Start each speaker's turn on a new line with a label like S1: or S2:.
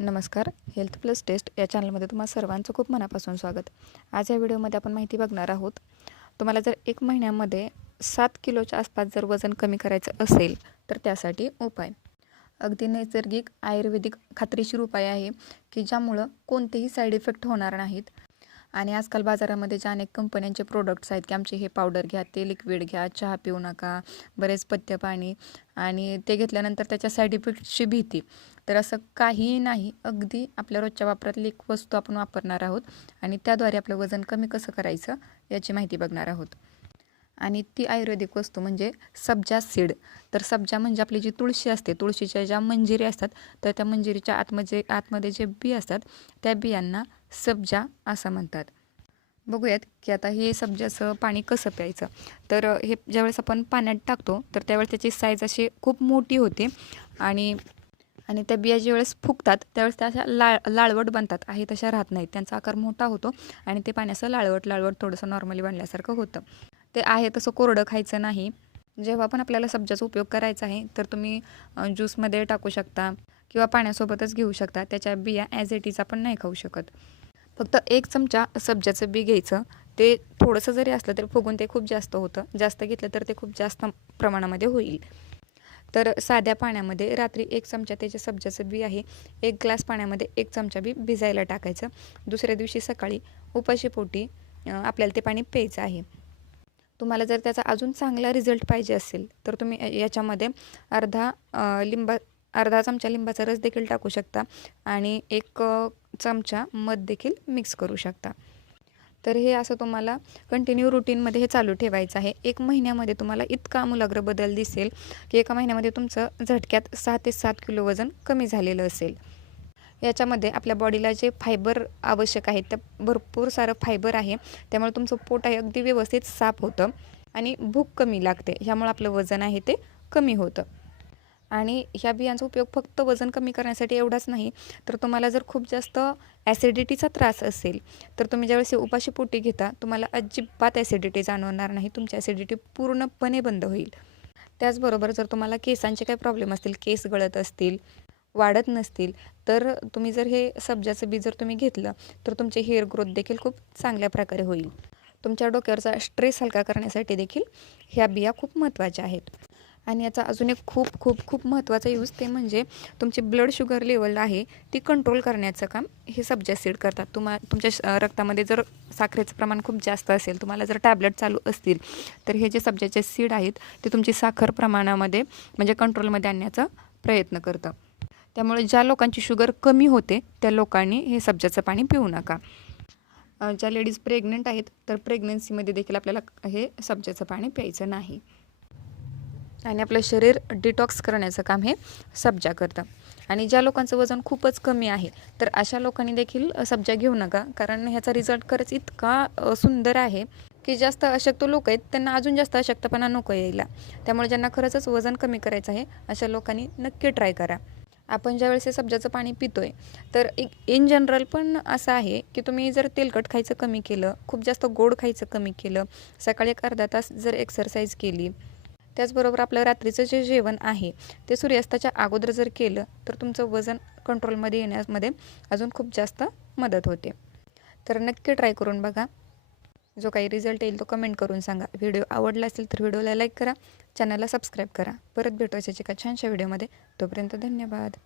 S1: नमस्कार health plus taste या चॅनलमध्ये तुम्हाला सर्वांचं खूप मनापासून स्वागत. आज या व्हिडिओमध्ये आपण माहिती बघणार आहोत तुम्हाला जर एक महिन्यामध्ये सात किलोच्या आसपास जर वजन कमी करायचं असेल तर त्यासाठी उपाय. अगदी नैसर्गिक आयुर्वेदिक खात्रीशीर उपाय आहे की ज्यामुळं कोणतेही साईड इफेक्ट होणार नाहीत. आणि आजकाल बाजारामध्ये ज्या अनेक कंपन्यांचे प्रोडक्ट्स आहेत की आमचे हे पावडर घ्या ते लिक्विड घ्या चहा पिऊ नका बरेच पथ्य पाणी आणि ते घेतल्यानंतर त्याच्या साईड इफेक्टची भीती. तर असं काहीही नाही अगदी आपल्या रोजच्या वापरातली एक वस्तू आपण वापरणार आहोत आणि त्याद्वारे आपलं वजन कमी कसं करायचं याची माहिती बघणार आहोत. आणि ती आयुर्वेदिक वस्तू म्हणजे सब्जा सीड तर सब्जा म्हणजे आपली जी तुळशी असते तुळशीच्या ज्या मंजिरी असतात तर त्या मंजिरीच्या आतमध्ये आतमध्ये जे बी असतात त्या बियांना सब्जा असं म्हणतात. बघूयात की आता हे सब्जाचं पाणी कसं प्यायचं? तर हे ज्यावेळेस आपण पाण्यात टाकतो तर त्यावेळेस त्याची साईज अशी खूप मोठी होते. आणि आणि त्या बिया ज्यावेळेस फुगतात त्यावेळेस त्या अशा लाळ लाळवट बनतात. आहे तशा राहत नाहीत. त्यांचा आकार मोठा होतो आणि ते पाणी असं लाळवट लाळवट थोडंसं नॉर्मली बनल्यासारखं होतं. ते आहे तसं कोरडं खायचं नाही. जेव्हा पण आपल्याला सब्जाचा उपयोग करायचा आहे तर तुम्ही ज्यूसमध्ये टाकू शकता किंवा पाण्यासोबतच घेऊ शकता. त्याच्या बिया ॲज इट इज आपण नाही खाऊ शकत. फक्त एक चमचा सब्जाचं बी घ्यायचं. ते थोडंसं जरी असलं तरी फुगून ते खूप जास्त होतं. जास्त घेतलं तर ते खूप जास्त प्रमाणामध्ये होईल. तर साध्या पाण्यामध्ये रात्री एक चमचा त्याचे सब्जाचं बी आहे एक ग्लास पाण्यामध्ये एक चमचा बी भिजायला टाकायचं. दुसऱ्या दिवशी सकाळी उपाशीपोटी आपल्याला ते पाणी प्यायचं आहे. तुम्हाला जर त्याचा अजून चांगला रिझल्ट पाहिजे असेल तर तुम्ही याच्यामध्ये अर्धा लिंबा अर्धा चमचा लिंबाचा रस देखील टाकू शकता आणि एक चमचा मध देखील मिक्स करू शकता. तर हे असं तुम्हाला कंटिन्यू रुटीनमध्ये हे चालू ठेवायचं आहे. एक महिन्यामध्ये तुम्हाला इतका आमूलाग्र बदल दिसेल की एका महिन्यामध्ये तुमचं झटक्यात सहा ते सात किलो वजन कमी झालेलं असेल. याच्यामध्ये आपल्या बॉडीला जे फायबर आवश्यक आहे त्या भरपूर सारं फायबर आहे त्यामुळे तुमचं पोट आहे अगदी व्यवस्थित साफ होतं आणि भूक कमी लागते. ह्यामुळे आपलं वजन आहे ते कमी होतं. आणि ह्या बियांचा उपयोग फक्त वजन कमी करण्यासाठी एवढाच नाही. तर तुम्हाला जर खूप जास्त ॲसिडिटीचा त्रास असेल तर तुम्ही ज्यावेळेस उपाशी पोटी घेता तुम्हाला अजिबात ॲसिडिटी जाणवणार नाही. तुमची ॲसिडिटी पूर्णपणे बंद होईल. त्याचबरोबर जर तुम्हाला केसांचे काही प्रॉब्लेम असतील केस गळत असतील वाढत नसतील तर तुम्ही जर हे सब्जाचं बी जर तुम्ही घेतलं तर तुमचे हेअर ग्रोथ देखील खूप चांगल्या प्रकारे होईल. तुमच्या डोक्यावरचा स्ट्रेस हलका करण्यासाठी देखील ह्या बिया खूप महत्त्वाच्या आहेत. आणि याचा अजून एक खूप खूप खूप महत्त्वाचा यूज ते म्हणजे तुमची ब्लड शुगर लेवल आहे ती कंट्रोल करण्याचं काम हे सब्जा सीड करतात. तुम्हा तुमच्या रक्तामध्ये जर साखरेचं प्रमाण खूप जास्त असेल तुम्हाला जर टॅबलेट चालू असतील तर हे जे सब्जाचे सीड आहेत ते तुमची साखर प्रमाणामध्ये म्हणजे कंट्रोलमध्ये आणण्याचा प्रयत्न करतं. त्यामुळे ज्या लोकांची शुगर कमी होते त्या लोकांनी हे सब्जाचं पाणी पिऊ नका. ज्या लेडीज प्रेग्नंट आहेत तर प्रेग्नन्सीमध्ये देखील आपल्याला हे सब्जाचं पाणी प्यायचं नाही. आणि आपलं शरीर डिटॉक्स करण्याचं काम हे सब्जा करतं. आणि ज्या लोकांचं वजन खूपच कमी आहे तर अशा लोकांनी देखील सब्जा घेऊ नका. कारण ह्याचा रिझल्ट खरंच इतका सुंदर आहे की जास्त अशक्त लोक आहेत त्यांना अजून जास्त अशक्तपणा नको यायला. त्यामुळे ज्यांना खरंच वजन कमी करायचं आहे अशा लोकांनी नक्की ट्राय करा. आपण ज्यावेळेस हे सब्जाचं पाणी पितो आहे तर एक इन जनरल पण असं आहे की तुम्ही जर तेलकट खायचं कमी केलं खूप जास्त गोड खायचं कमी केलं सकाळी एक अर्धा तास जर एक्सरसाइज केली त्याचबरोबर आपलं रात्रीचं जे जेवण आहे ते सूर्यास्ताच्या अगोदर जर केलं तर तुमचं वजन कंट्रोलमध्ये येण्यामध्ये अजून खूप जास्त मदत होते. तर नक्की ट्राय करून बघा. जो काही रिझल्ट येईल तो कमेंट करून सांगा. व्हिडिओ आवडला असेल तर व्हिडिओला लाईक करा. चॅनलला सबस्क्राईब करा. परत भेटू अशाच एका छानशा व्हिडिओमध्ये तोपर्यंत धन्यवाद.